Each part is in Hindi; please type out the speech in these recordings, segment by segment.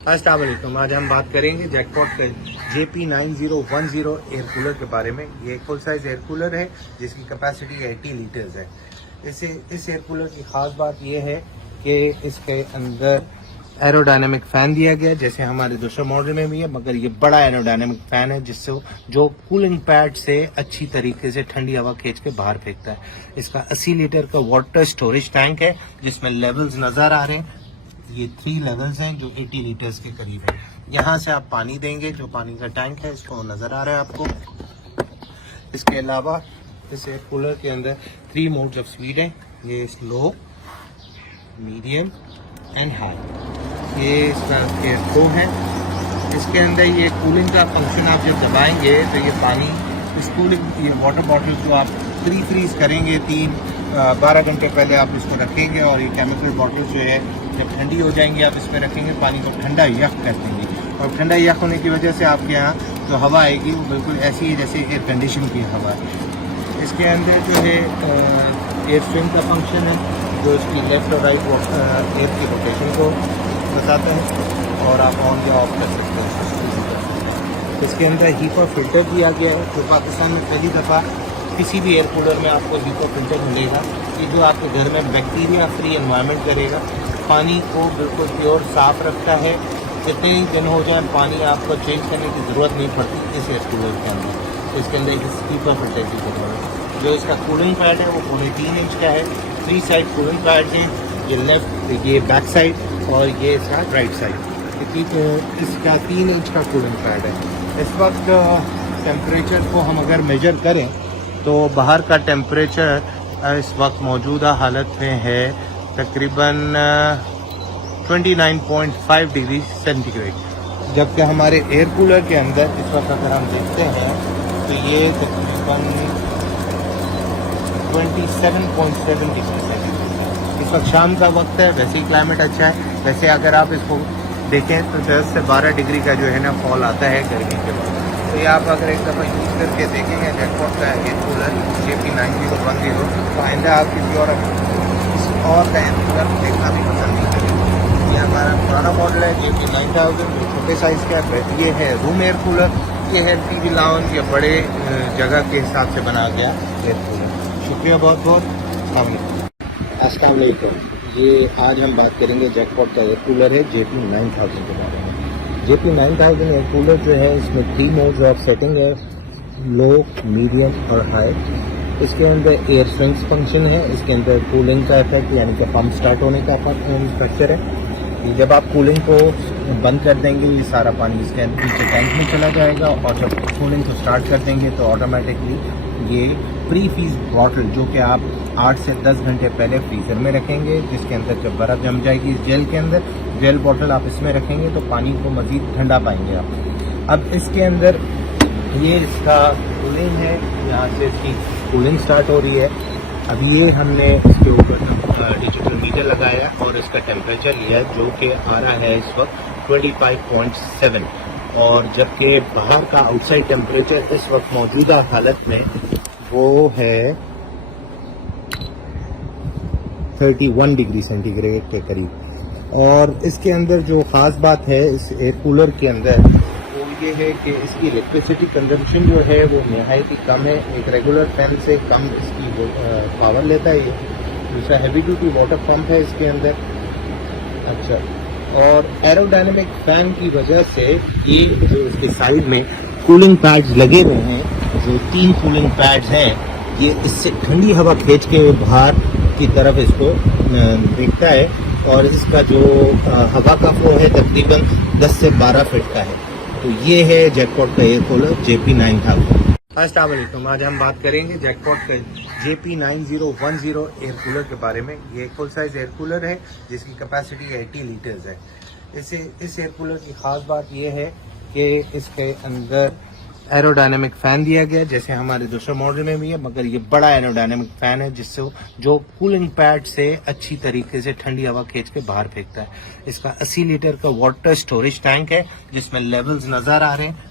अस्सलाम वालेकुम। आज हम बात करेंगे जैकपॉट के JP9010 एयर कूलर के बारे में। ये एक फुल साइज एयर कूलर है जिसकी कैपेसिटी 80 लीटर्स है। इस एयर कूलर की खास बात यह है कि इसके अंदर एरोडायनेमिक फैन दिया गया जैसे हमारे दूसरे मॉडल में भी है, मगर ये बड़ा एरोडायनेमिक फैन है जिससे जो कूलिंग पैड से अच्छी तरीके से ठंडी हवा खींच के बाहर फेंकता है। इसका 80 लीटर का वाटर स्टोरेज टैंक है जिसमें लेवल्स नजर आ रहे हैं। ये 3 लेवल्स हैं जो 80 लीटर्स के करीब है। यहाँ से आप पानी देंगे, जो पानी का टैंक है इसको नज़र आ रहा है आपको। इसके अलावा इस एयर कूलर के अंदर 3 मोड्स ऑफ स्पीड है। ये स्लो, मीडियम एंड हाई। ये इसका एयर फ्लो है। इसके अंदर ये कूलिंग का फंक्शन आप जब दबाएंगे तो ये पानी इस कूलिंग ये वाटर बॉटल को आप प्री फ्रीज करेंगे 12 घंटे पहले आप इसको रखेंगे और ये केमिकल बॉटल जो है जब ठंडी हो जाएंगी आप इसमें रखेंगे, पानी को ठंडा यख कर देंगे और ठंडा यख होने की वजह से आपके यहाँ जो हवा आएगी वो बिल्कुल ऐसी ही जैसे एयर कंडीशन की हवा है। इसके अंदर जो है एयर स्विंग का फंक्शन है जो इसकी लेफ्ट और राइट एयर की रोटेशन को बताता है और आप ऑन या ऑफ कर सकते हैं। इसके अंदर हीपर फिल्टर दिया गया है जो पाकिस्तान में पहली दफ़ा किसी भी एयर कूलर में आपको हीपर फिल्टर मिलेगा कि जो आपके घर में बैक्टीरिया फ्री एनवायरनमेंट करेगा, पानी को बिल्कुल प्योर साफ रखता है। जितने ही दिन हो जाए पानी आपको चेंज करने की ज़रूरत नहीं पड़ती इस एयर कूलर के अंदर। तो इसके अंदर एक हीपर फिल्टर की जरूरत है। जो इसका कूलिंग पैड है वो 3.5 इंच का है। 3 साइड कूलिंग पैड है, ये लेफ्ट, ये बैक साइड और ये इसका राइट साइड। इसका 3 इंच का कूलिंग पैड है। इस वक्त टेम्परेचर को हम अगर मेजर करें तो बाहर का टेम्परेचर इस वक्त मौजूदा हालत में है तकरीबन 29.5 डिग्री सेंटीग्रेड, जबकि हमारे एयर कूलर के अंदर इस वक्त अगर हम देखते हैं तो ये तकरीबन 27.7 डिग्री सेंटीग्रेड है। इस वक्त शाम का वक्त है, वैसे ही क्लाइमेट अच्छा है। वैसे अगर आप इसको देखें तो 10 से 12 डिग्री का जो है ना फॉल आता है गर्मी के बाद। तो ये आप अगर एक दफ़ा यूज़ करके देखेंगे जैकपॉट का एयर कूलर JP9010 तो आइंदा आप किसी और का एयर कूलर देखना भी पसंद नहीं करेंगे। ये हमारा पुराना मॉडल है JP9000 जो छोटे साइज़ का है। ये है रूम एयर कूलर, ये है TV लाउंज या बड़े जगह के हिसाब से बना गया एयर कूलर। शुक्रिया बहुत बहुत। अस्सलाम वालेकुम। ये आज हम बात करेंगे जैकपॉट का एयर कूलर है JP9000 के बारे में। JP9000 एयर कूलर जो है इसमें 3 मोड्स ऑफ सेटिंग है, लो, मीडियम और हाई। इसके अंदर एयर स्विंग्स फंक्शन है। इसके अंदर कूलिंग का इफेक्ट यानी कि पंप स्टार्ट होने का फैक्टर है। जब आप कूलिंग को बंद कर देंगे ये सारा पानी इसके नीचे टैंक में चला जाएगा और जब कूलिंग को स्टार्ट कर देंगे तो ऑटोमेटिकली ये प्री फ्रीज बॉटल जो कि आप 8 से 10 घंटे पहले फ्रीजर में रखेंगे, जिसके अंदर जब बर्फ़ जम जाएगी इस जेल के अंदर, जेल बॉटल आप इसमें रखेंगे तो पानी को मज़ीद ठंडा पाएंगे आप। अब इसके अंदर ये इसका कूलिंग है, यहाँ से इसकी कूलिंग स्टार्ट हो रही है। अब ये हमने इसके ऊपर डिजिटल मीटर लगाया और इसका टेम्परेचर लिया जो कि आ रहा है इस वक्त 25.7 और जबकि बाहर का आउटसाइड टेम्परेचर इस वक्त मौजूदा हालत में वो है 31 डिग्री सेंटीग्रेड के करीब। और इसके अंदर जो ख़ास बात है इस एयर कूलर के अंदर वो ये है कि इसकी इलेक्ट्रिसिटी कंजम्पशन जो है वो नहायत ही कम है। एक रेगुलर फैन से कम इसकी पावर लेता है ये। दूसरा हैवी ड्यूटी वाटर पंप है इसके अंदर। अच्छा, और एरोडायनेमिक फैन की वजह से ये जो इसके साइड में कूलिंग पैड्स लगे हुए हैं, जो 3 कूलिंग पैड्स हैं, ये इससे ठंडी हवा खींच के बाहर की तरफ इसको फेंकता है और इसका जो हवा का फ्लो है तकरीबन 10 से 12 फीट का है। तो ये है जैकपॉट का एयर कूलर JP9000। अस्सलाम वालेकुम। आज हम बात करेंगे जैकपॉट का JP9010 एयर कूलर के बारे में। ये एक फुल साइज एयर कूलर है जिसकी कैपेसिटी 80 लीटर्स है। इस एयर कूलर की खास बात यह है कि इसके अंदर एरोडायनेमिक फैन दिया गया जैसे हमारे दूसरे मॉडल में भी है, मगर ये बड़ा एरोडायनेमिक फैन है जिससे जो कूलिंग पैड से अच्छी तरीके से ठंडी हवा खींच के बाहर फेंकता है। इसका 80 लीटर का वाटर स्टोरेज टैंक है जिसमें लेवल्स नजर आ रहे हैं।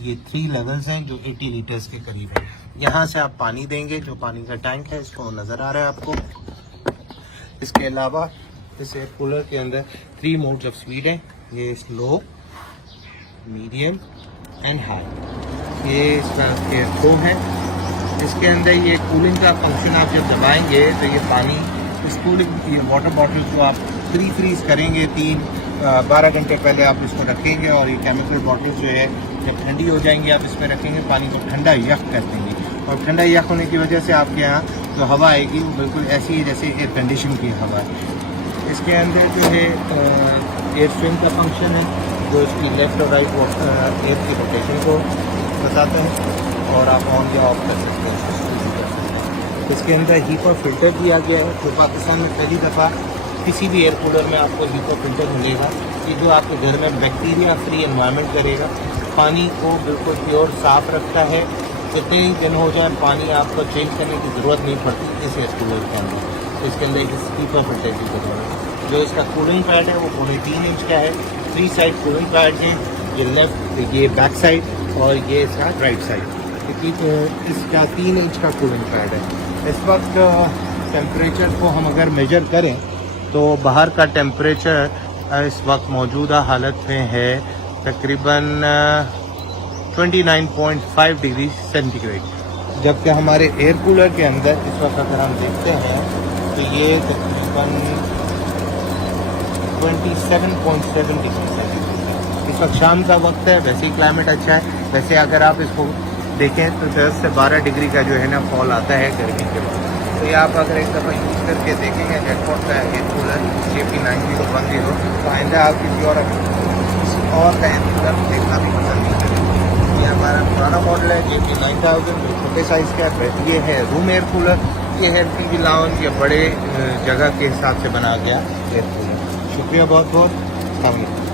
ये 3 लेवल्स हैं जो 80 लीटर्स के करीब है। यहाँ से आप पानी देंगे, जो पानी का टैंक है इसको नजर आ रहा है आपको। इसके अलावा इस एयर कूलर के अंदर 3 मोड्स ऑफ स्पीड है। ये स्लो, मीडियम एंड हाई, ये इसका एयर फ्लो है। इसके अंदर ये कूलिंग का फंक्शन आप जब दबाएंगे तो ये पानी इस कूलिंग ये वाटर बॉटल को आप प्री फ्रीज करेंगे 12 घंटे पहले आप इसको रखेंगे और ये केमिकल बॉटल जो है जब ठंडी हो जाएंगी आप इसमें रखेंगे, पानी को ठंडा यख कर देंगे और ठंडा यख होने की वजह से आपके यहाँ जो हवा आएगी वो बिल्कुल ऐसी ही जैसे एयर कंडीशन की हवा है। इसके अंदर जो है एयर स्ट्रीम का फंक्शन है जो इसकी लेफ्ट और राइट एयर की रोटेशन को बताते हैं और आप ऑन या ऑफ कर सकते हैं। इसके अंदर हीको फिल्टर दिया गया है जो पाकिस्तान में पहली दफ़ा किसी भी एयर कूलर में आपको हीको फिल्टर मिलेगा कि जो आपके घर में बैक्टीरिया फ्री एनवायरनमेंट करेगा, पानी को बिल्कुल प्योर साफ़ रखता है। जितने ही दिन हो जाए पानी आपको चेंज करने की ज़रूरत नहीं पड़ती इस एयर कूलर के अंदर। इसके अंदर एक हीको फिल्टर की ज़रूरत है। जो इसका कूलिंग पैड है वो 3.5 इंच का है। 3 साइड कूलिंग पैड हैं, ये लेफ्ट, ये बैक साइड और ये इसका राइट साइड। इसका 3 इंच का कूलिंग पैड है। इस वक्त टेम्परेचर को हम अगर मेजर करें तो बाहर का टेम्परेचर इस वक्त मौजूदा हालत में है तकरीबन 29.5 डिग्री सेंटीग्रेड, जबकि हमारे एयर कूलर के अंदर इस वक्त अगर हम देखते हैं तो ये तकरीबन 27.7 डिग्री सेंटीग्रेड। इस वक्त शाम का वक्त है, वैसे ही क्लाइमेट अच्छा है। वैसे अगर आप इसको देखें तो 10 से 12 डिग्री का जो है ना फॉल आता है गर्मी के बाद। तो ये आप अगर एक दफ़ा यूज़ करके देखेंगे जेटपॉट का एयर कूलर JP 9010, तो आइंदा आप किसी और का एयर कूलर देखना भी पसंद नहीं करेंगे। ये हमारा पुराना मॉडल है JP 9000 जो छोटे साइज़ का है। ये है रूम एयर कूलर, ये है TV लाउंज या बड़े जगह के हिसाब से बना गया एयर कूलर। शुक्रिया बहुत बहुत।